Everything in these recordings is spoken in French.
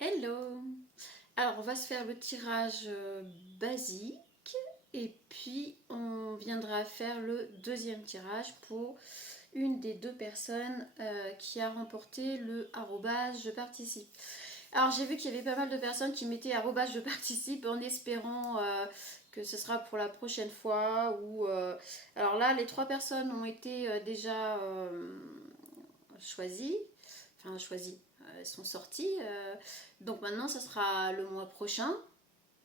Hello! Alors, on va se faire le tirage basique et puis on viendra faire le deuxième tirage pour une des deux personnes qui a remporté le arrobase je participe. Alors, j'ai vu qu'il y avait pas mal de personnes qui mettaient arrobase je participe en espérant que ce sera pour la prochaine fois. Alors là, les trois personnes ont été déjà choisies. Enfin, choisies. Elles sont sorties. Donc maintenant, ça sera le mois prochain.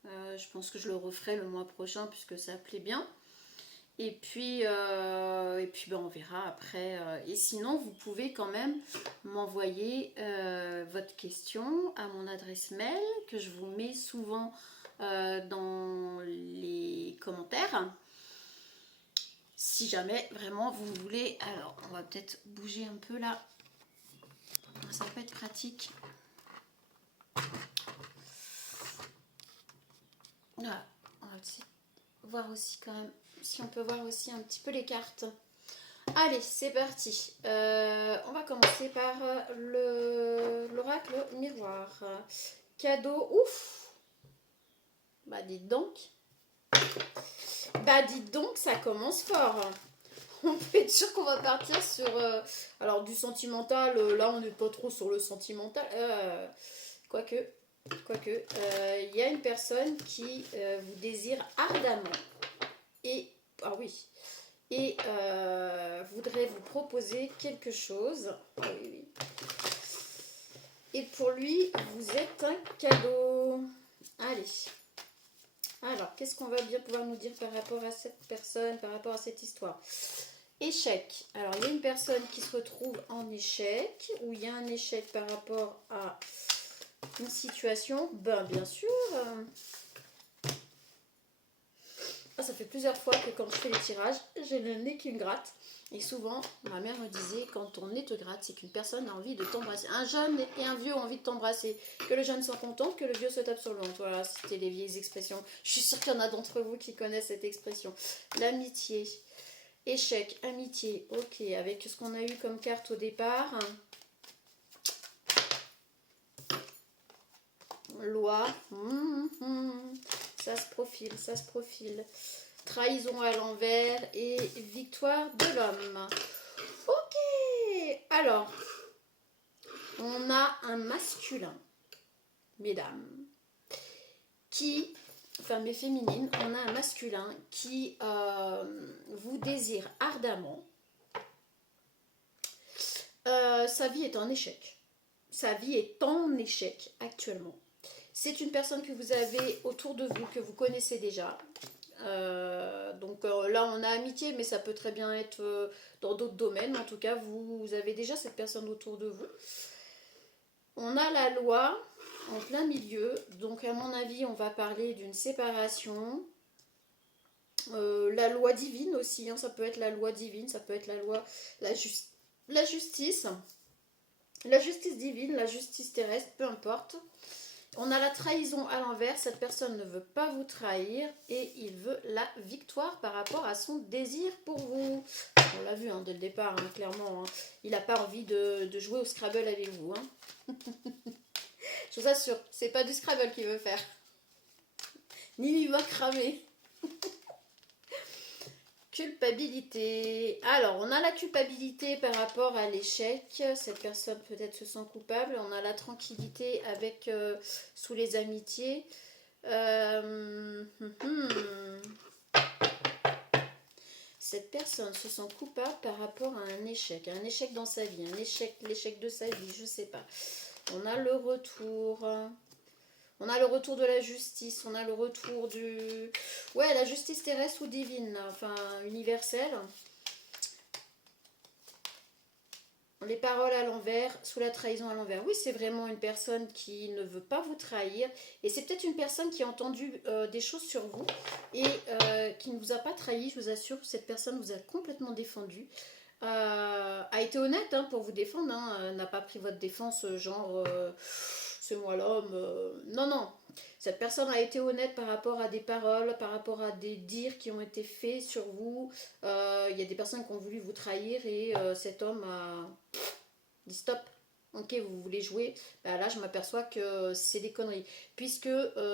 Je pense que je le referai le mois prochain puisque ça plaît bien. Et puis ben, on verra après. Et sinon, vous pouvez quand même m'envoyer votre question à mon adresse mail que je vous mets souvent dans les commentaires. Si jamais vraiment vous voulez. Alors, on va peut-être bouger un peu là. Ça peut être pratique. Voilà, on va voir aussi quand même si on peut voir aussi un petit peu les cartes. Allez, c'est parti. On va commencer par l'oracle miroir. Cadeau, ouf. Bah dites donc. Bah dites donc, ça commence fort. On peut être sûr qu'on va partir sur... alors du sentimental, là on n'est pas trop sur le sentimental. Quoique, il y a une personne qui vous désire ardemment. Et, ah oui, et voudrait vous proposer quelque chose. Ah oui, oui. Et pour lui, vous êtes un cadeau. Allez. Alors, qu'est-ce qu'on va bien pouvoir nous dire par rapport à cette personne, par rapport à cette histoire? Échec. Alors, il y a une personne qui se retrouve en échec, ou il y a un échec par rapport à une situation. Ben, bien sûr. Ça fait plusieurs fois que quand je fais les tirages, j'ai le nez qui me gratte. Et souvent, ma mère me disait, quand ton nez te gratte, c'est qu'une personne a envie de t'embrasser. Un jeune et un vieux ont envie de t'embrasser. Que le jeune soit content, que le vieux se tape sur le ventre. Voilà, c'était les vieilles expressions. Je suis sûre qu'il y en a d'entre vous qui connaissent cette expression. L'amitié. Échec, amitié. Ok, avec ce qu'on a eu comme carte au départ. Loi. Ça se profile, ça se profile. Trahison à l'envers et victoire de l'homme. Ok. Alors, on a un masculin, mesdames, qui, enfin mais féminine, on a un masculin qui vous désire ardemment. Sa vie est en échec. Sa vie est en échec actuellement. C'est une personne que vous avez autour de vous, que vous connaissez déjà. Donc là on a amitié, mais ça peut très bien être dans d'autres domaines. En tout cas, vous avez déjà cette personne autour de vous. On a la loi en plein milieu. Donc à mon avis, on va parler d'une séparation. La loi divine aussi, hein, ça peut être la loi divine, ça peut être la loi, la justice, la justice divine, la justice terrestre, peu importe. On a la trahison à l'envers, cette personne ne veut pas vous trahir et il veut la victoire par rapport à son désir pour vous. On l'a vu hein, dès le départ, hein, clairement. Hein. Il n'a pas envie de jouer au Scrabble avec vous. Hein. Je vous assure, c'est pas du Scrabble qu'il veut faire. Ni il va cramer. Culpabilité. Alors, on a la culpabilité par rapport à l'échec. Cette personne peut-être se sent coupable. On a la tranquillité avec sous les amitiés. Cette personne se sent coupable par rapport à un échec dans sa vie, l'échec de sa vie, je sais pas. On a le retour. On a le retour de la justice, on a le retour du... Ouais, la justice terrestre ou divine, enfin universelle. Les paroles à l'envers, sous la trahison à l'envers. Oui, c'est vraiment une personne qui ne veut pas vous trahir. Et c'est peut-être une personne qui a entendu des choses sur vous et qui ne vous a pas trahi, je vous assure. Cette personne vous a complètement défendu. A été honnête hein, pour vous défendre, hein, n'a pas pris votre défense genre c'est moi l'homme. Non, non. Cette personne a été honnête par rapport à des paroles, par rapport à des dires qui ont été faits sur vous. Il y a des personnes qui ont voulu vous trahir et cet homme a dit stop. ok, vous voulez jouer, bah là je m'aperçois que c'est des conneries. Puisque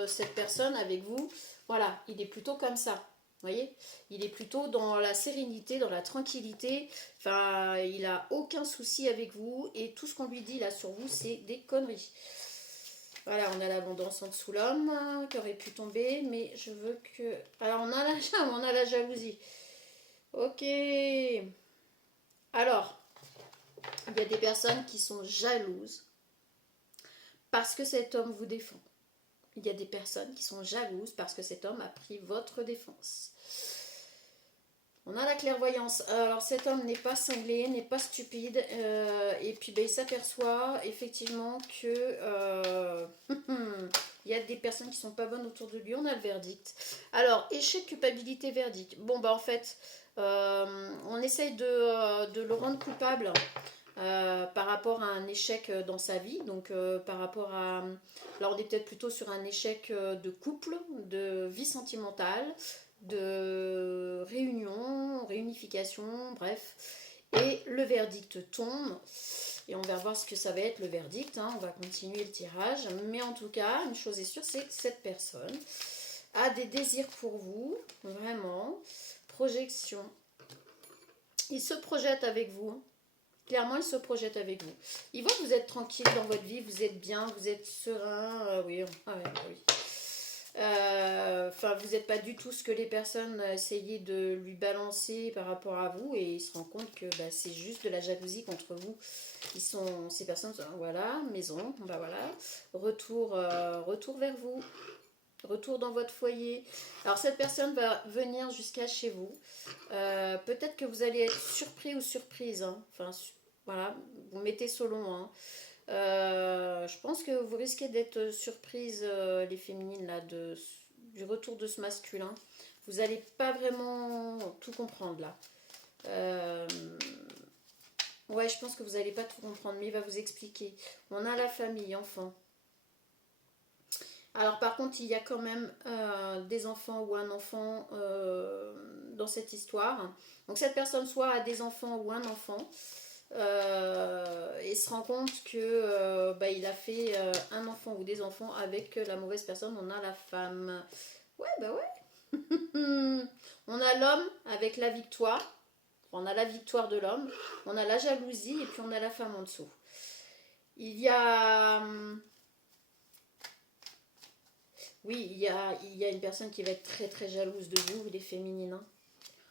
cette personne avec vous, voilà, il est plutôt comme ça. Vous voyez, il est plutôt dans la sérénité, dans la tranquillité. Enfin, il a aucun souci avec vous. Et tout ce qu'on lui dit là sur vous, c'est des conneries. Voilà, on a l'abondance en dessous l'homme qui aurait pu tomber. Mais je veux que... Alors, on a la jalousie. Ok. Alors, il y a des personnes qui sont jalouses parce que cet homme vous défend. Il y a des personnes qui sont jalouses parce que cet homme a pris votre défense. On a la clairvoyance. Alors cet homme n'est pas cinglé, n'est pas stupide. Et puis ben, il s'aperçoit effectivement que il y a des personnes qui sont pas bonnes autour de lui. On a le verdict. Alors échec, culpabilité, verdict. Bon bah en fait, on essaye de le rendre coupable. Par rapport à un échec dans sa vie, donc par rapport à... Là on est peut-être plutôt sur un échec de couple, de vie sentimentale, de réunion, réunification, bref. Et le verdict tombe, et on va voir ce que ça va être le verdict, hein. On va continuer le tirage, mais en tout cas, une chose est sûre, c'est que cette personne a des désirs pour vous, vraiment, projection. Il se projette avec vous. Clairement, il se projette avec vous. Il voit que vous êtes tranquille dans votre vie, vous êtes bien, vous êtes serein. Oui, oui. Enfin, vous n'êtes pas du tout ce que les personnes essayaient de lui balancer par rapport à vous, et il se rend compte que bah, c'est juste de la jalousie contre vous. Ces personnes, voilà, maison, bah voilà, retour vers vous. Retour dans votre foyer. Alors cette personne va venir jusqu'à chez vous. Peut-être que vous allez être surpris ou surprise. Hein. Enfin, voilà, vous mettez selon. Hein. Je pense que vous risquez d'être surprise, les féminines, là, du retour de ce masculin. Vous n'allez pas vraiment tout comprendre là. Ouais, je pense que vous n'allez pas tout comprendre, mais il va vous expliquer. On a la famille, enfant. Alors par contre, il y a quand même des enfants ou un enfant dans cette histoire. Donc cette personne soit a des enfants ou un enfant et se rend compte que bah, il a fait un enfant ou des enfants avec la mauvaise personne. On a la femme. Ouais, bah ouais. On a l'homme avec la victoire. On a la victoire de l'homme. On a la jalousie et puis on a la femme en dessous. Il y a... Oui, il y a une personne qui va être très très jalouse de vous, les féminines. Hein.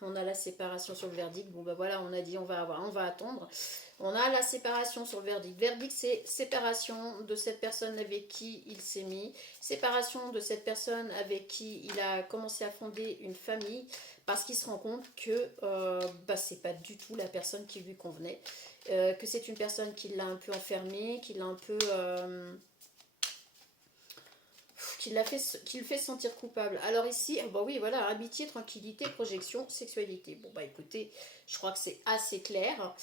On a la séparation sur le verdict. Bon ben voilà, on a dit on va attendre. On a la séparation sur le verdict. Verdict, c'est séparation de cette personne avec qui il s'est mis. Séparation de cette personne avec qui il a commencé à fonder une famille. Parce qu'il se rend compte que bah, c'est pas du tout la personne qui lui convenait. Que c'est une personne qui l'a un peu enfermé, qui l'a un peu... qui le fait se sentir coupable. Alors ici, bah oui, voilà, amitié, tranquillité, projection, sexualité. Bon, bah écoutez, je crois que c'est assez clair.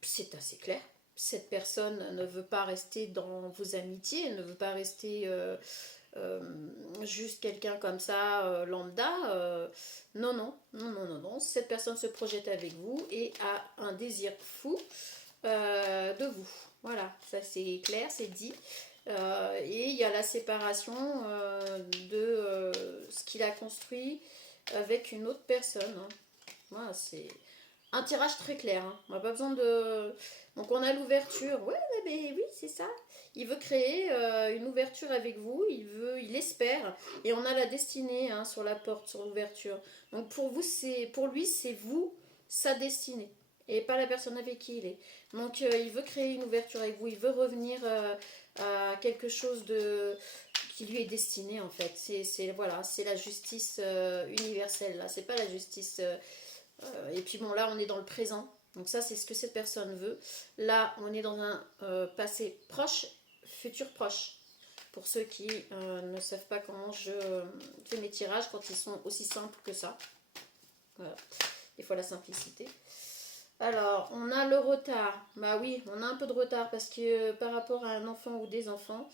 C'est assez clair. Cette personne ne veut pas rester dans vos amitiés, elle ne veut pas rester juste quelqu'un comme ça, lambda. Non, non, non, non, non, non. Cette personne se projette avec vous et a un désir fou de vous. Voilà, ça c'est clair, c'est dit. Et il y a la séparation de ce qu'il a construit avec une autre personne. Hein. Voilà, c'est un tirage très clair. Hein. On n'a pas besoin de... Donc on a l'ouverture. Ouais, mais oui, c'est ça. Il veut créer une ouverture avec vous. Il espère. Et on a la destinée hein, sur la porte, sur l'ouverture. Donc pour lui, c'est vous, sa destinée. Et pas la personne avec qui il est. Donc il veut créer une ouverture avec vous. Il veut revenir à quelque chose qui lui est destiné en fait. Voilà, c'est la justice universelle. Là, c'est pas la justice... et puis bon, là, on est dans le présent. Donc ça, c'est ce que cette personne veut. Là, on est dans un passé proche, futur proche. Pour ceux qui ne savent pas comment je fais mes tirages quand ils sont aussi simples que ça. Voilà. Des fois, la simplicité. Alors, on a le retard. Bah oui, on a un peu de retard parce que par rapport à un enfant ou des enfants,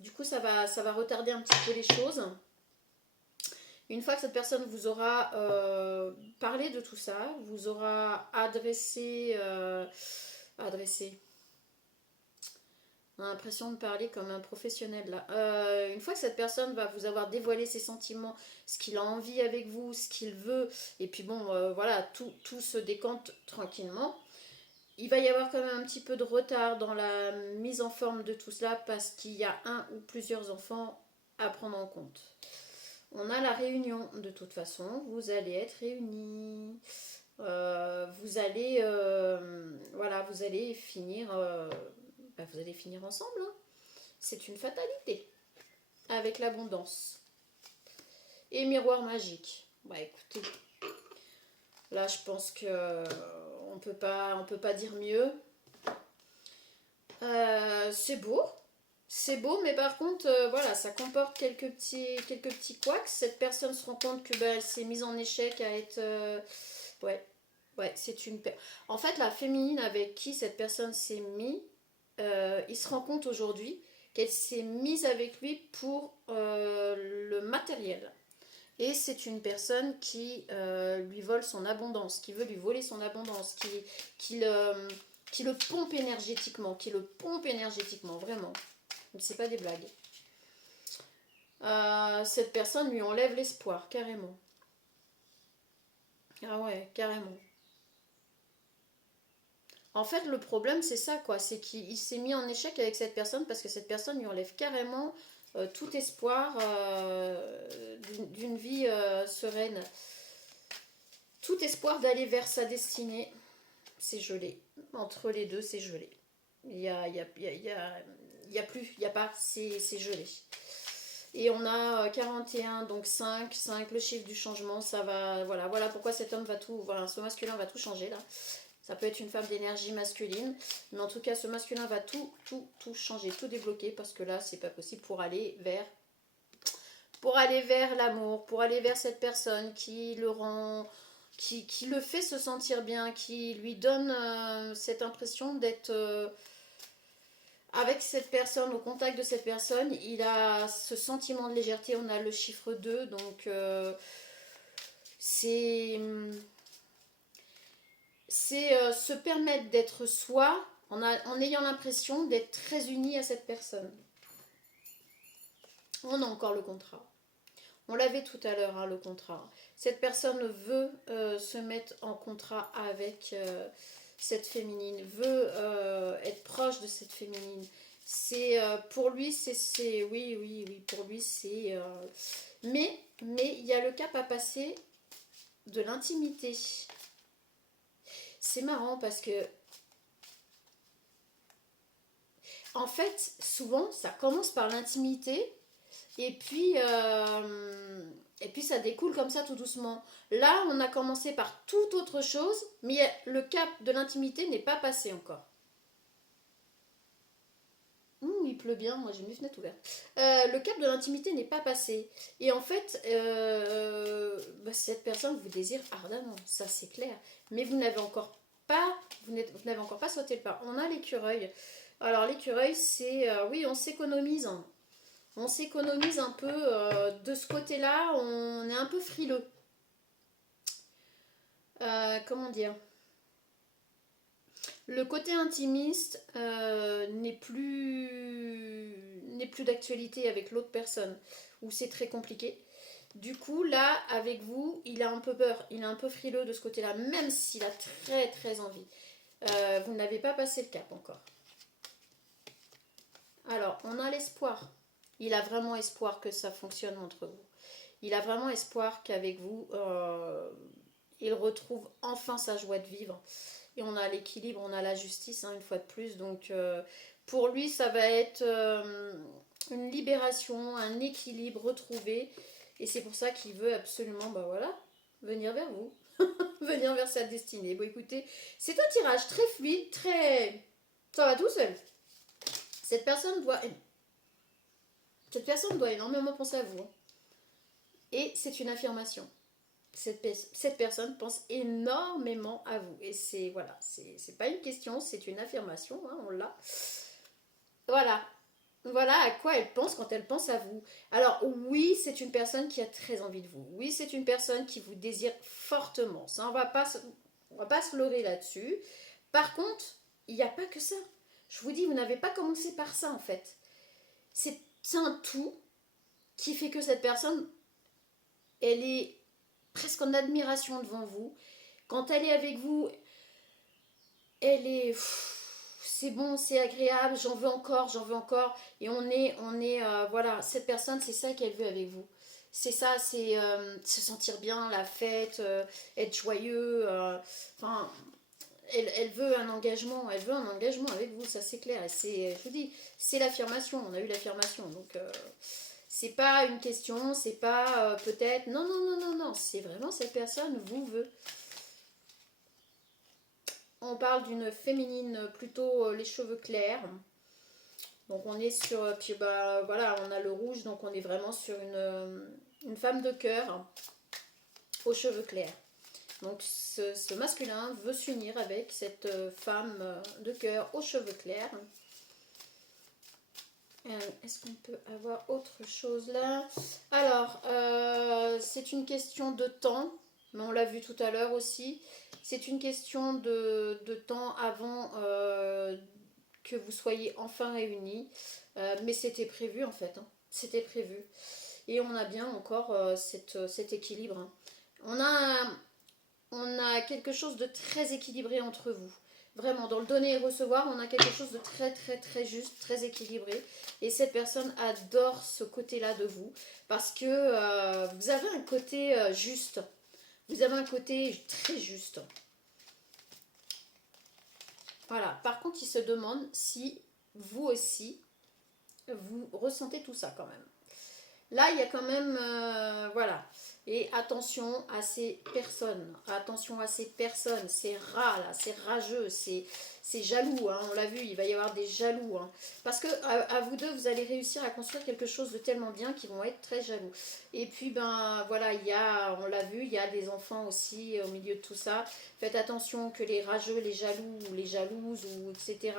du coup, ça va retarder un petit peu les choses. Une fois que cette personne vous aura parlé de tout ça, vous aura adressé. On a l'impression de parler comme un professionnel là. Une fois que cette personne va vous avoir dévoilé ses sentiments, ce qu'il a envie avec vous, ce qu'il veut, et puis bon, voilà, tout se décante tranquillement. Il va y avoir quand même un petit peu de retard dans la mise en forme de tout cela parce qu'il y a un ou plusieurs enfants à prendre en compte. On a la réunion de toute façon, vous allez être réunis. Voilà, vous allez finir ensemble. Hein. C'est une fatalité avec l'abondance. Et miroir magique. Bah écoutez, là je pense que on peut pas dire mieux. C'est beau, mais par contre, voilà, ça comporte quelques petits couacs. Cette personne se rend compte que elle s'est mise en échec à être, ouais, c'est une. En fait, la féminine avec qui cette personne s'est mise, il se rend compte aujourd'hui qu'elle s'est mise avec lui pour le matériel. Et c'est une personne qui lui vole son abondance, qui veut lui voler son abondance, qui le pompe énergétiquement, vraiment. C'est pas des blagues. Cette personne lui enlève l'espoir, carrément. Ah ouais, carrément. En fait, le problème, c'est ça, quoi. C'est qu'il s'est mis en échec avec cette personne parce que cette personne lui enlève carrément tout espoir d'une vie sereine. Tout espoir d'aller vers sa destinée. C'est gelé. Entre les deux, c'est gelé. Il y a, plus, il n'y a pas, c'est gelé. Et on a 41, donc 5, le chiffre du changement, ça va, voilà pourquoi cet homme va tout, voilà, ce masculin va tout changer là. Ça peut être une femme d'énergie masculine, mais en tout cas, ce masculin va tout changer, tout débloquer, parce que là, c'est pas possible pour aller vers l'amour, pour aller vers cette personne qui le rend, qui le fait se sentir bien, qui lui donne cette impression d'être avec cette personne, au contact de cette personne. Il a ce sentiment de légèreté, on a le chiffre 2, donc c'est se permettre d'être soi en ayant l'impression d'être très uni à cette personne. On a encore le contrat. On l'avait tout à l'heure, hein, le contrat. Cette personne veut se mettre en contrat avec cette féminine, veut être proche de cette féminine. C'est pour lui, c'est oui, pour lui, c'est. Mais il y a le cap à passer de l'intimité. C'est marrant parce que en fait, souvent, ça commence par l'intimité et puis ça découle comme ça tout doucement. Là, on a commencé par toute autre chose, mais le cap de l'intimité n'est pas passé encore. Il pleut bien, moi j'ai mes fenêtres ouvertes. Le cap de l'intimité n'est pas passé. Et en fait, cette personne vous désire ardemment, ça c'est clair. Mais vous n'avez encore pas sauté le pas. On a l'écureuil. Alors l'écureuil, c'est oui, on s'économise. Hein. On s'économise un peu de ce côté-là, on est un peu frileux. Comment dire? Le côté intimiste n'est plus d'actualité avec l'autre personne, où c'est très compliqué. Du coup, là, avec vous, il a un peu peur, il est un peu frileux de ce côté-là, même s'il a très très envie. Vous n'avez pas passé le cap encore. Alors, on a l'espoir. Il a vraiment espoir que ça fonctionne entre vous. Il a vraiment espoir qu'avec vous, il retrouve enfin sa joie de vivre. Et on a l'équilibre, on a la justice, hein, une fois de plus. Donc, pour lui, ça va être une libération, un équilibre retrouvé. Et c'est pour ça qu'il veut absolument, venir vers vous. Venir vers sa destinée. Bon, écoutez, c'est un tirage très fluide, très... Ça va tout seul. Cette personne doit énormément penser à vous. Hein. Et c'est une affirmation. Cette personne pense énormément à vous. Et c'est pas une question, c'est une affirmation. Hein, on l'a. Voilà. voilà à quoi elle pense quand elle pense à vous. Alors oui, c'est une personne qui a très envie de vous. Oui, c'est une personne qui vous désire fortement. Ça, on va pas se leurrer là-dessus. Par contre, il n'y a pas que ça. Je vous dis, vous n'avez pas commencé par ça en fait. C'est un tout qui fait que cette personne, elle est presque en admiration devant vous. Quand elle est avec vous, elle est... C'est bon, c'est agréable, j'en veux encore. Et voilà, cette personne, c'est ça qu'elle veut avec vous. C'est ça, c'est se sentir bien, la fête, être joyeux. Enfin, elle veut un engagement, avec vous, ça c'est clair. Je vous dis, c'est l'affirmation, on a eu l'affirmation. Donc, c'est pas une question, c'est pas peut-être. Non, non, non, non, non, c'est vraiment cette personne vous veut. On parle d'une féminine plutôt les cheveux clairs. Donc on est sur, puis bah voilà, on a le rouge, donc on est vraiment sur une femme de cœur aux cheveux clairs. Donc ce masculin veut s'unir avec cette femme de cœur aux cheveux clairs. Est-ce qu'on peut avoir autre chose là? Alors, c'est une question de temps, mais on l'a vu tout à l'heure aussi. C'est une question de temps avant que vous soyez enfin réunis. Mais c'était prévu en fait, hein. C'était prévu. Et on a bien encore cet équilibre, hein. On a, on a quelque chose de très équilibré entre vous. Vraiment, dans le donner et recevoir, on a quelque chose de très très très juste, très équilibré. Et cette personne adore ce côté-là de vous parce que vous avez un côté juste. Vous avez un côté très juste. Voilà. Par contre, il se demande si vous aussi, vous ressentez tout ça quand même. Là, il y a quand même, voilà. Et attention à ces personnes. Attention à ces personnes. C'est rat, là. C'est rageux. C'est jaloux, hein. On l'a vu, il va y avoir des jaloux, hein. Parce que à vous deux, vous allez réussir à construire quelque chose de tellement bien qu'ils vont être très jaloux. Et puis, ben, voilà, on l'a vu, il y a des enfants aussi au milieu de tout ça. Faites attention que les rageux, les jaloux, ou les jalouses, ou etc.,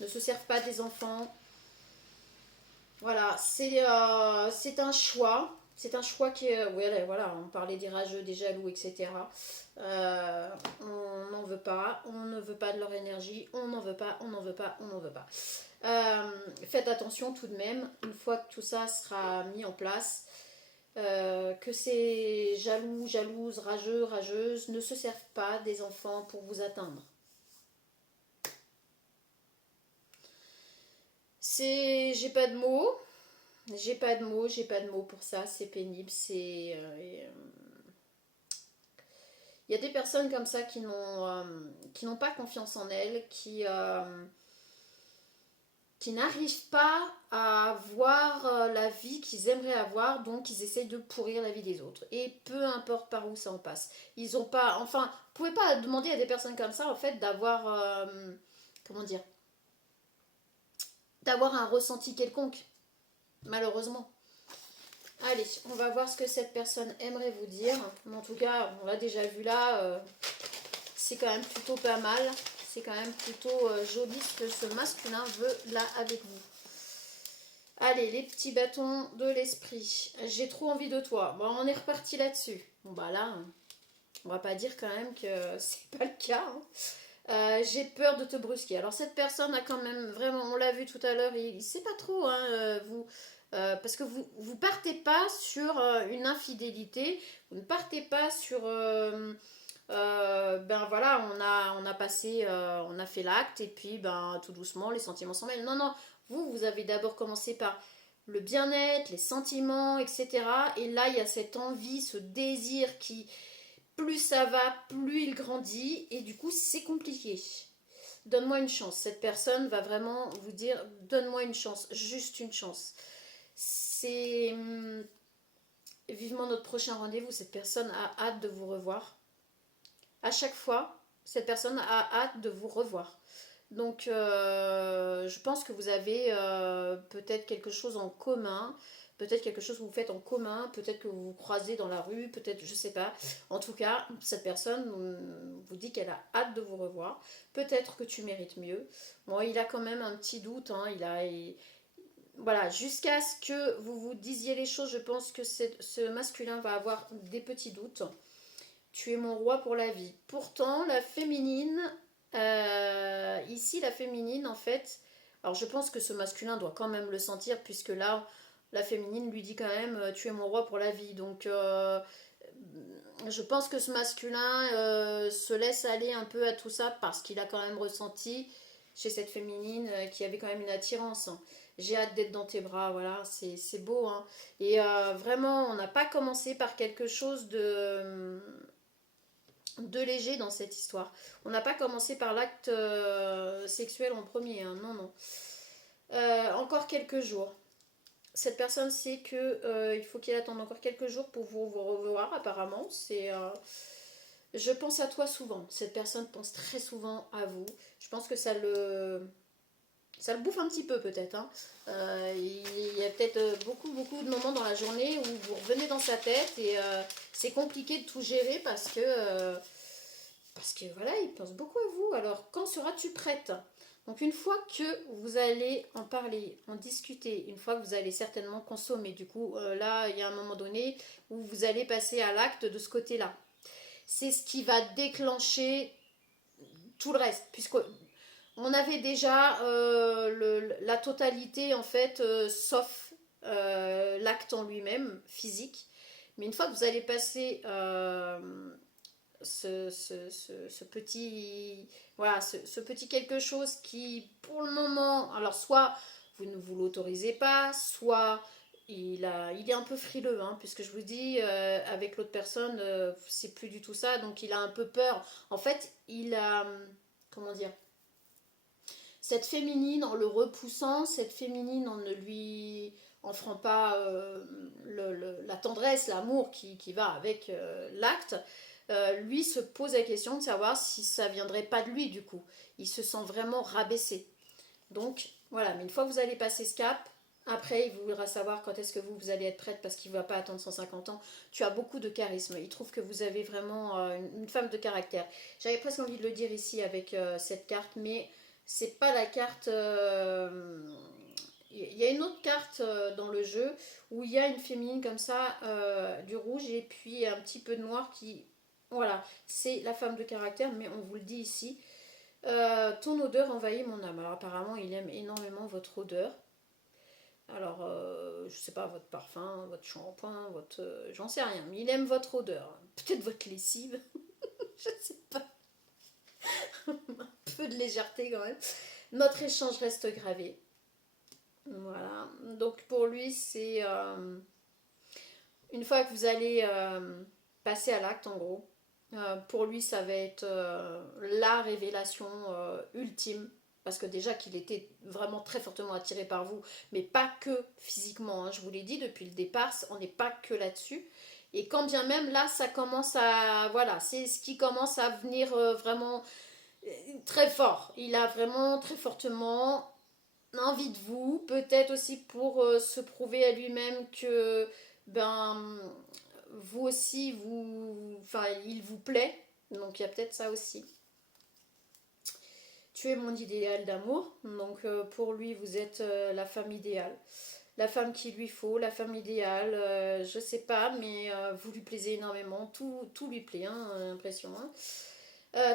ne se servent pas des enfants. Voilà, c'est un choix. C'est un choix qui est. Voilà, on parlait des rageux, des jaloux, etc. On n'en veut pas. On ne veut pas de leur énergie. On n'en veut pas. On n'en veut pas. On n'en veut pas. Faites attention tout de même, une fois que tout ça sera mis en place, que ces jaloux, jalouses, rageux, rageuses ne se servent pas des enfants pour vous atteindre. J'ai pas de mots. J'ai pas de mots pour ça, c'est pénible, il y a des personnes comme ça qui n'ont pas confiance en elles, qui n'arrivent pas à voir la vie qu'ils aimeraient avoir, donc ils essayent de pourrir la vie des autres. Et peu importe par où ça en passe. Ils ont pas, enfin, vous pouvez pas demander à des personnes comme ça, en fait, comment dire, d'avoir un ressenti quelconque, malheureusement. Allez, on va voir ce que cette personne aimerait vous dire. En tout cas, on l'a déjà vu là, c'est quand même plutôt pas mal. C'est quand même plutôt joli ce que ce masculin veut là avec vous. Allez, les petits bâtons de l'esprit. J'ai trop envie de toi. Bon, on est reparti là-dessus. Bon, bah là, on va pas dire quand même que c'est pas le cas, hein. J'ai peur de te brusquer. Alors cette personne a quand même vraiment, on l'a vu tout à l'heure, il sait pas trop, hein, parce que vous partez pas sur une infidélité, vous ne partez pas sur, ben voilà, on a passé, on a fait l'acte et puis ben tout doucement les sentiments s'en mêlent. Non non, vous avez d'abord commencé par le bien-être, les sentiments, etc. Et là il y a cette envie, ce désir qui plus ça va, plus il grandit, et du coup c'est compliqué. Donne-moi une chance. Cette personne va vraiment vous dire, donne-moi une chance, juste une chance. C'est vivement notre prochain rendez-vous. Cette personne a hâte de vous revoir. À chaque fois, cette personne a hâte de vous revoir. Donc, je pense que vous avez peut-être quelque chose en commun, peut-être quelque chose que vous faites en commun, peut-être que vous vous croisez dans la rue, peut-être, je sais pas. En tout cas, cette personne vous dit qu'elle a hâte de vous revoir. Peut-être que tu mérites mieux. Bon, il a quand même un petit doute, hein, voilà, jusqu'à ce que vous vous disiez les choses, je pense que ce masculin va avoir des petits doutes. Tu es mon roi pour la vie. Pourtant, la féminine, ici, la féminine, en fait, alors je pense que ce masculin doit quand même le sentir, puisque là, la féminine lui dit quand même, tu es mon roi pour la vie. Donc, je pense que ce masculin se laisse aller un peu à tout ça, parce qu'il a quand même ressenti chez cette féminine qui avait quand même une attirance. J'ai hâte d'être dans tes bras, voilà, c'est beau, hein. Et vraiment, on n'a pas commencé par quelque chose de léger dans cette histoire. On n'a pas commencé par l'acte sexuel en premier, hein, non, non. Encore quelques jours. Cette personne sait que il faut qu'il attende encore quelques jours pour vous revoir, apparemment. Je pense à toi souvent. Cette personne pense très souvent à vous. Je pense que ça le bouffe un petit peu peut-être, hein. Il y a peut-être beaucoup, beaucoup de moments dans la journée où vous revenez dans sa tête et c'est compliqué de tout gérer parce que voilà, il pense beaucoup à vous. Alors, quand seras-tu prête? Donc, une fois que vous allez en parler, en discuter, une fois que vous allez certainement consommer, du coup, là, il y a un moment donné où vous allez passer à l'acte de ce côté-là. C'est ce qui va déclencher tout le reste, puisque on avait déjà la totalité, en fait, sauf l'acte en lui-même, physique. Mais une fois que vous allez passer ce petit voilà ce petit quelque chose qui pour le moment alors soit vous ne vous l'autorisez pas, soit il est un peu frileux, hein, puisque je vous dis avec l'autre personne c'est plus du tout ça, donc il a un peu peur en fait. Il a comment dire, cette féminine en le repoussant, cette féminine en ne lui offrant pas la tendresse, l'amour qui va avec l'acte, lui se pose la question de savoir si ça viendrait pas de lui du coup. Il se sent vraiment rabaissé. Donc voilà, mais une fois que vous allez passer ce cap, après il voudra savoir quand est-ce que vous allez être prête parce qu'il ne va pas attendre 150 ans. Tu as beaucoup de charisme. Il trouve que vous avez vraiment une femme de caractère. J'avais presque envie de le dire ici avec cette carte, mais c'est pas la carte. Il y a une autre carte dans le jeu où il y a une féminine comme ça, du rouge et puis un petit peu de noir qui. Voilà, c'est la femme de caractère, mais on vous le dit ici. Ton odeur envahit mon âme. Alors apparemment, il aime énormément votre odeur. Alors, je sais pas, votre parfum, votre shampoing, votre... j'en sais rien, mais il aime votre odeur. Peut-être votre lessive, je sais pas. Un peu de légèreté quand même. Notre échange reste gravé. Voilà. Donc pour lui, c'est... une fois que vous allez passer à l'acte, en gros, pour lui, ça va être la révélation ultime. Parce que déjà qu'il était vraiment très fortement attiré par vous, mais pas que physiquement, hein. Je vous l'ai dit depuis le départ, on n'est pas que là-dessus. Et quand bien même là, ça commence à... Voilà, c'est ce qui commence à venir vraiment très fort. Il a vraiment très fortement envie de vous, peut-être aussi pour se prouver à lui-même que ben vous aussi enfin il vous plaît, donc il y a peut-être ça aussi. Tu es mon idéal d'amour, donc pour lui vous êtes la femme idéale, la femme qu'il lui faut, la femme idéale, je sais pas, mais vous lui plaisez énormément, tout lui plaît, hein, l'impression, hein.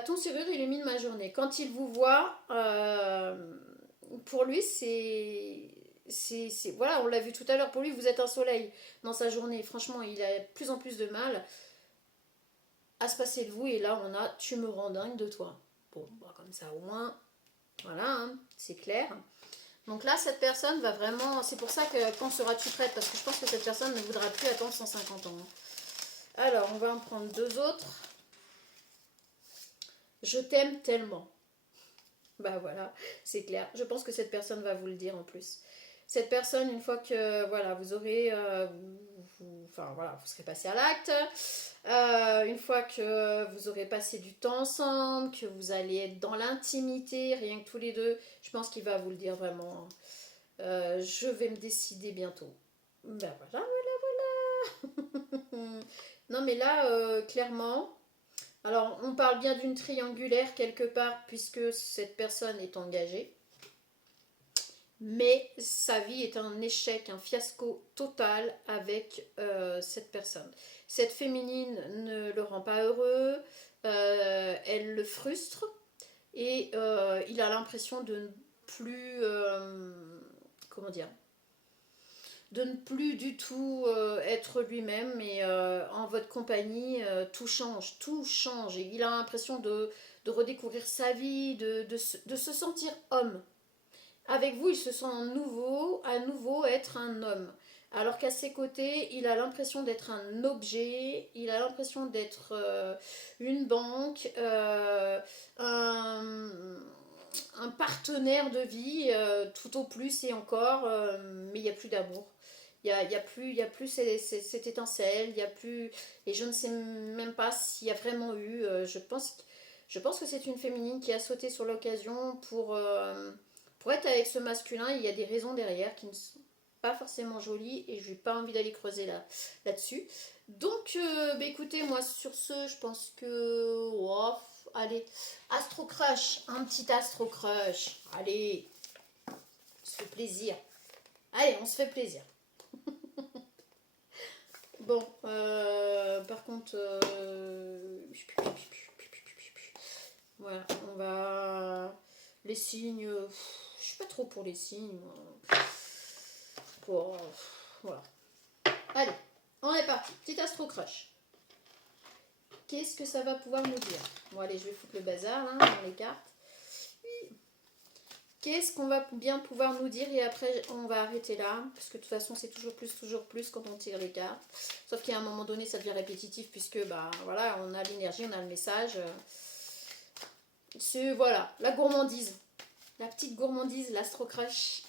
Ton sourire illumine ma journée. Quand il vous voit, pour lui, voilà, on l'a vu tout à l'heure, pour lui, vous êtes un soleil dans sa journée. Franchement, il a de plus en plus de mal à se passer de vous. Et là, on a tu me rends dingue de toi. Bon, bah, comme ça, au moins, voilà, hein, c'est clair. Donc là, cette personne va vraiment. C'est pour ça que quand seras-tu prête? Parce que je pense que cette personne ne voudra plus attendre 150 ans. Alors, on va en prendre deux autres. Je t'aime tellement. Bah voilà, c'est clair. Je pense que cette personne va vous le dire en plus. Cette personne, une fois que voilà, vous aurez, enfin voilà, vous serez passé à l'acte, une fois que vous aurez passé du temps ensemble, que vous allez être dans l'intimité, rien que tous les deux, je pense qu'il va vous le dire vraiment. Je vais me décider bientôt. Ben voilà, voilà. Non mais là, clairement. Alors, on parle bien d'une triangulaire quelque part, puisque cette personne est engagée. Mais sa vie est un échec, un fiasco total avec cette personne. Cette féminine ne le rend pas heureux, elle le frustre et il a l'impression de ne plus, comment dire, de ne plus du tout être lui-même et en votre compagnie, tout change et il a l'impression de redécouvrir sa vie, de se sentir homme. Avec vous, il se sent à nouveau être un homme. Alors qu'à ses côtés, il a l'impression d'être un objet, il a l'impression d'être une banque, un partenaire de vie, tout au plus et encore, mais il n'y a plus d'amour. Il y a plus cette étincelle, il y a plus... Et je ne sais même pas s'il y a vraiment eu... je pense que c'est une féminine qui a sauté sur l'occasion pour être avec ce masculin. Il y a des raisons derrière qui ne sont pas forcément jolies et je n'ai pas envie d'aller creuser là-dessus. Donc, bah écoutez, moi sur ce, je pense que... Oh, allez, Astro Crush, un petit Astro Crush. Allez, on se fait plaisir. Allez, on se fait plaisir. Bon, par contre, voilà, on va... Les signes, je suis pas trop pour les signes. Pour, voilà. Allez, on est parti. Petit Astro Crush. Qu'est-ce que ça va pouvoir nous dire? Bon, allez, je vais foutre le bazar là, dans les cartes. Qu'est-ce qu'on va bien pouvoir nous dire? Et après, on va arrêter là. Parce que de toute façon, c'est toujours plus quand on tire les cartes. Sauf qu'à un moment donné, ça devient répétitif. Puisque, bah, voilà, on a l'énergie, on a le message. C'est, voilà, la gourmandise. La petite gourmandise, l'Astro Crush.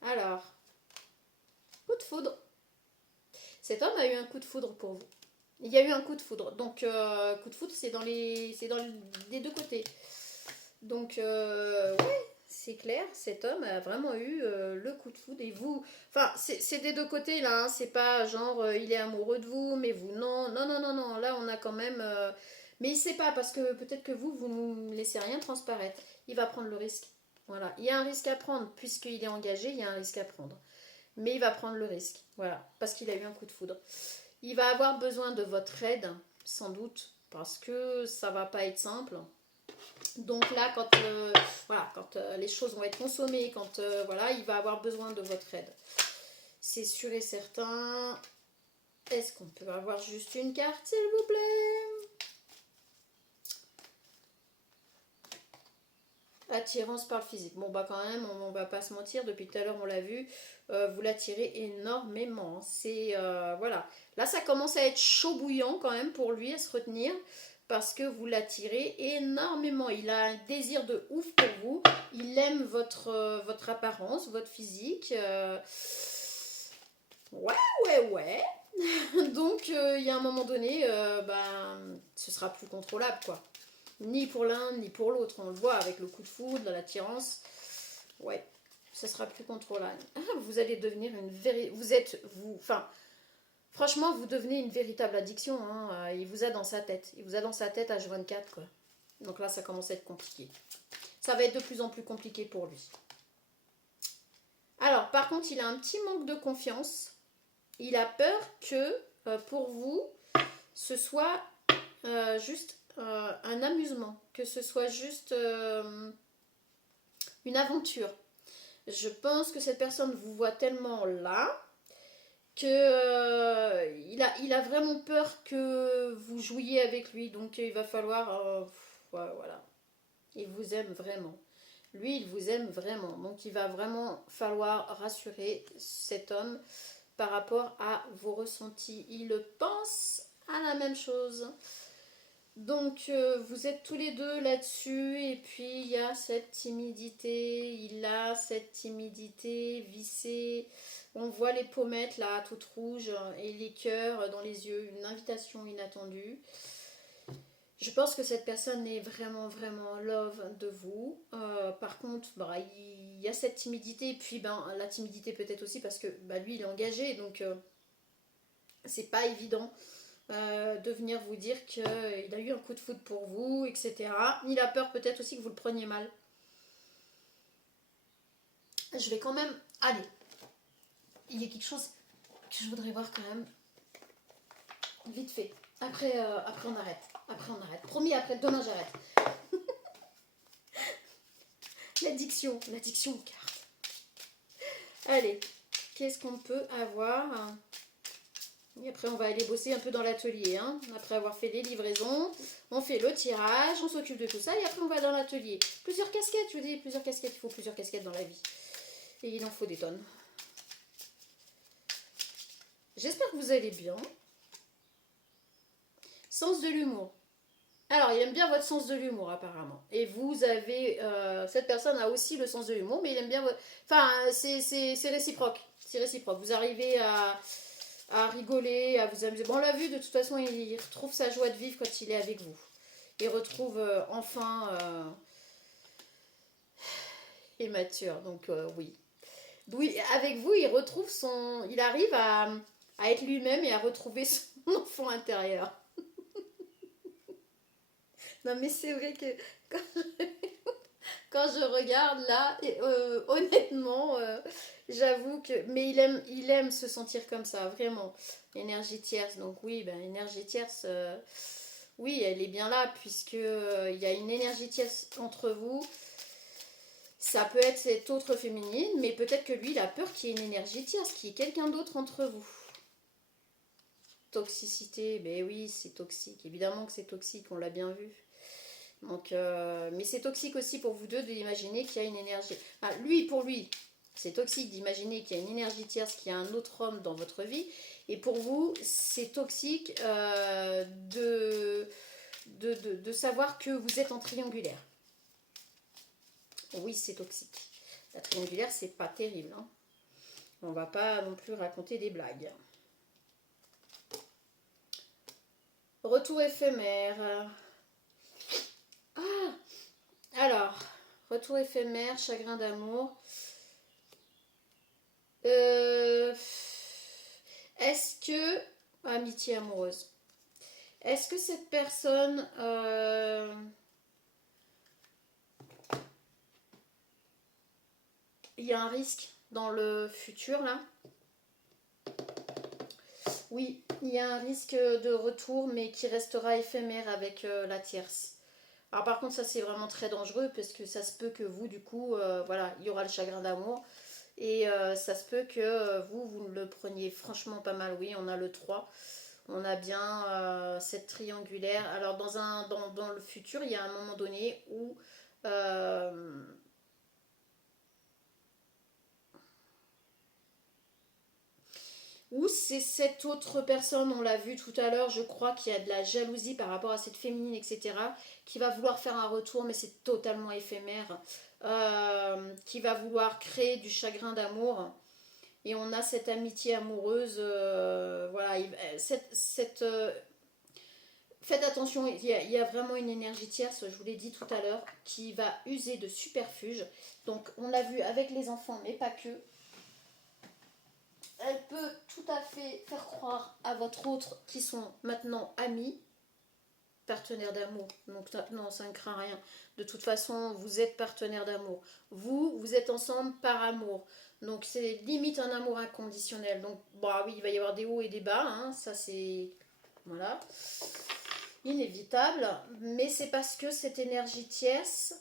Alors, coup de foudre. Cet homme a eu un coup de foudre pour vous. Il y a eu un coup de foudre. Donc, coup de foudre, c'est dans les deux côtés. Donc, ouais, c'est clair, cet homme a vraiment eu le coup de foudre. Et vous, enfin, c'est des deux côtés là, hein, c'est pas genre il est amoureux de vous, mais vous, non, non, non, non, non. Là, on a quand même. Mais il sait pas, parce que peut-être que vous ne laissez rien transparaître. Il va prendre le risque. Voilà, il y a un risque à prendre, puisqu'il est engagé, il y a un risque à prendre. Mais il va prendre le risque, voilà, parce qu'il a eu un coup de foudre. Il va avoir besoin de votre aide, sans doute, parce que ça va pas être simple. Donc là, quand les choses vont être consommées, quand voilà, il va avoir besoin de votre aide. C'est sûr et certain. Est-ce qu'on peut avoir juste une carte, s'il vous plaît? Attirance par le physique. Bon, bah quand même, on va pas se mentir, depuis tout à l'heure, on l'a vu, vous l'attirez énormément. C'est, voilà. Là, ça commence à être chaud bouillant quand même pour lui, à se retenir, parce que vous l'attirez énormément. Il a un désir de ouf pour vous. Il aime votre apparence, votre physique. Ouais, ouais, ouais. Donc, il y a un moment donné, ben, ce sera plus contrôlable, quoi. Ni pour l'un, ni pour l'autre. On le voit avec le coup de foudre, l'attirance. Ouais, ça sera plus contrôlable. Ah, vous allez devenir une enfin, franchement, vous devenez une véritable addiction. Hein. Il vous a dans sa tête. Il vous a dans sa tête H24, quoi. Donc là, ça commence à être compliqué. Ça va être de plus en plus compliqué pour lui. Alors, par contre, il a un petit manque de confiance. Il a peur que, pour vous, ce soit juste un amusement, que ce soit juste une aventure. Je pense que cette personne vous voit tellement là que il a vraiment peur que vous jouiez avec lui. Donc il va falloir... voilà. Il vous aime vraiment. Lui, il vous aime vraiment. Donc il va vraiment falloir rassurer cet homme par rapport à vos ressentis. Il pense à la même chose. Donc vous êtes tous les deux là-dessus et puis il y a cette timidité, il a cette timidité vissée, on voit les pommettes là toutes rouges et les cœurs dans les yeux, une invitation inattendue. Je pense que cette personne est vraiment vraiment love de vous. Par contre, bah, il y a cette timidité et puis ben, la timidité peut-être aussi parce que bah, lui il est engagé donc c'est pas évident. De venir vous dire qu'il a eu un coup de foudre pour vous, etc. Il a peur peut-être aussi que vous le preniez mal. Je vais quand même... Allez, il y a quelque chose que je voudrais voir quand même. Vite fait. Après, après on arrête. Après on arrête. Promis, après demain j'arrête. L'addiction aux cartes. Allez, qu'est-ce qu'on peut avoir? Et après on va aller bosser un peu dans l'atelier. Hein. Après avoir fait les livraisons, on fait le tirage, on s'occupe de tout ça et après on va dans l'atelier. Plusieurs casquettes, je vous dis, plusieurs casquettes. Il faut plusieurs casquettes dans la vie. Et il en faut des tonnes. J'espère que vous allez bien. Sens de l'humour. Alors, il aime bien votre sens de l'humour, apparemment. Et vous avez... cette personne a aussi le sens de l'humour, mais il aime bien votre... Enfin, c'est réciproque. C'est réciproque. Vous arrivez à rigoler, à vous amuser. Bon, on l'a vu, de toute façon, il retrouve sa joie de vivre quand il est avec vous. Il retrouve enfin... il est mature, donc oui. Oui, avec vous, il retrouve son... Il arrive à être lui-même et à retrouver son enfant intérieur. Non, mais c'est vrai que quand je, quand je regarde là, et, honnêtement, j'avoue que... Mais il aime se sentir comme ça, vraiment. Énergie tierce, donc oui, ben, énergie tierce, oui, elle est bien là, puisque il y a une énergie tierce entre vous. Ça peut être cette autre féminine, mais peut-être que lui, il a peur qu'il y ait une énergie tierce, qu'il y ait quelqu'un d'autre entre vous. Toxicité, ben oui, c'est toxique. Évidemment que c'est toxique, on l'a bien vu. Donc, mais c'est toxique aussi pour vous deux d'imaginer qu'il y a une énergie. Enfin, lui, pour lui, c'est toxique d'imaginer qu'il y a une énergie tierce, qu'il y a un autre homme dans votre vie. Et pour vous, c'est toxique de savoir que vous êtes en triangulaire. Oui, c'est toxique. La triangulaire, c'est pas terrible. Hein. On va pas non plus raconter des blagues. Retour éphémère. Ah, alors, retour éphémère, chagrin d'amour. Est-ce que... Amitié amoureuse. Est-ce que cette personne... il y a un risque dans le futur, là? Oui, il y a un risque de retour, mais qui restera éphémère avec la tierce. Alors par contre, ça c'est vraiment très dangereux, parce que ça se peut que vous, du coup, voilà, il y aura le chagrin d'amour. Et ça se peut que vous le preniez franchement pas mal. Oui, on a le 3. On a bien cette triangulaire. Alors dans le futur, il y a un moment donné euh, où c'est cette autre personne, on l'a vu tout à l'heure, je crois qu'il y a de la jalousie par rapport à cette féminine, etc., qui va vouloir faire un retour, mais c'est totalement éphémère, qui va vouloir créer du chagrin d'amour. Et on a cette amitié amoureuse, voilà, faites attention, il y a vraiment une énergie tierce, je vous l'ai dit tout à l'heure, qui va user de superfuge. Donc on l'a vu avec les enfants, mais pas que. Elle peut tout à fait faire croire à votre autre qui sont maintenant amis, partenaires d'amour. Donc non, ça ne craint rien. De toute façon, vous êtes partenaires d'amour. Vous êtes ensemble par amour. Donc c'est limite un amour inconditionnel. Donc bah oui, il va y avoir des hauts et des bas. Hein. Ça c'est... Voilà. Inévitable. Mais c'est parce que cette énergie tierce,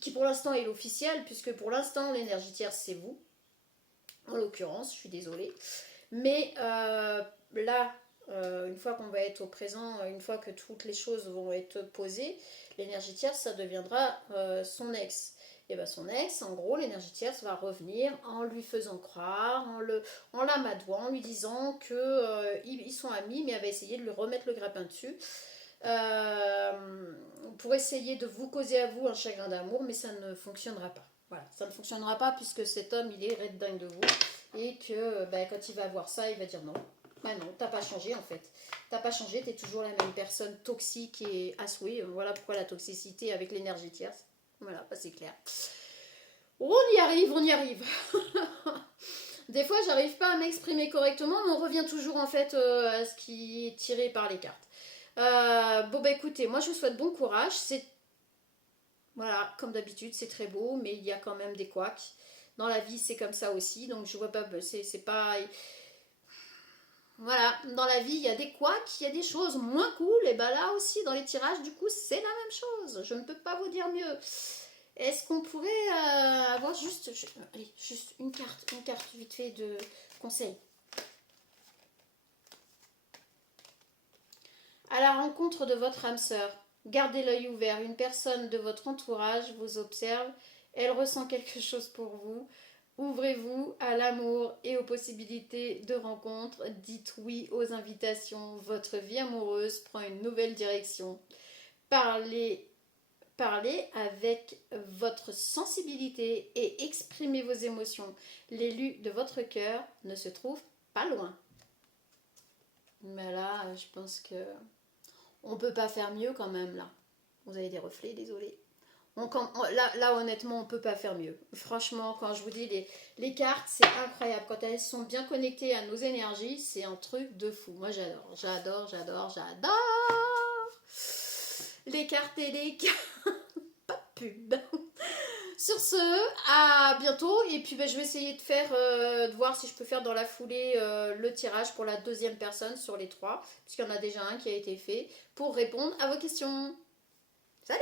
qui pour l'instant est l'officielle, puisque pour l'instant l'énergie tierce c'est vous. En l'occurrence, je suis désolée. Mais là, une fois qu'on va être au présent, une fois que toutes les choses vont être posées, l'énergie tierce, ça deviendra son ex. Et bien son ex, en gros, l'énergie tierce va revenir en lui faisant croire, en l'amadouant, en lui disant que ils sont amis, mais elle va essayer de lui remettre le grappin dessus. Pour essayer de vous causer à vous un chagrin d'amour, mais ça ne fonctionnera pas. Voilà, ça ne fonctionnera pas puisque cet homme, il est red dingue de vous et que quand il va voir ça, il va dire non. Ben non, t'as pas changé en fait. T'as pas changé, t'es toujours la même personne toxique et à souhait. Voilà pourquoi la toxicité avec l'énergie tierce. Voilà, c'est clair. On y arrive, on y arrive. Des fois, j'arrive pas à m'exprimer correctement, mais on revient toujours en fait à ce qui est tiré par les cartes. Bon bah écoutez, moi je vous souhaite bon courage. C'est Voilà, comme d'habitude, c'est très beau, mais il y a quand même des couacs. Dans la vie, c'est comme ça aussi, donc je vois pas, c'est pas... Voilà, dans la vie, il y a des couacs, il y a des choses moins cool, et ben là aussi, dans les tirages, du coup, c'est la même chose. Je ne peux pas vous dire mieux. Est-ce qu'on pourrait avoir juste, allez, juste une carte vite fait de conseil. À la rencontre de votre âme sœur, gardez l'œil ouvert. Une personne de votre entourage vous observe. Elle ressent quelque chose pour vous. Ouvrez-vous à l'amour et aux possibilités de rencontres. Dites oui aux invitations. Votre vie amoureuse prend une nouvelle direction. Parlez, parlez avec votre sensibilité et exprimez vos émotions. L'élu de votre cœur ne se trouve pas loin. Mais là, je pense que on peut pas faire mieux quand même là. Vous avez des reflets, désolé. Là, honnêtement, on peut pas faire mieux. Franchement, quand je vous dis les cartes, c'est incroyable. Quand elles sont bien connectées à nos énergies, c'est un truc de fou. Moi, j'adore. Les cartes et les cartes. Pas de pub. Sur ce, à bientôt. Et puis, je vais essayer de voir si je peux faire dans la foulée le tirage pour la deuxième personne sur les trois, puisqu'il y en a déjà un qui a été fait, pour répondre à vos questions. Salut!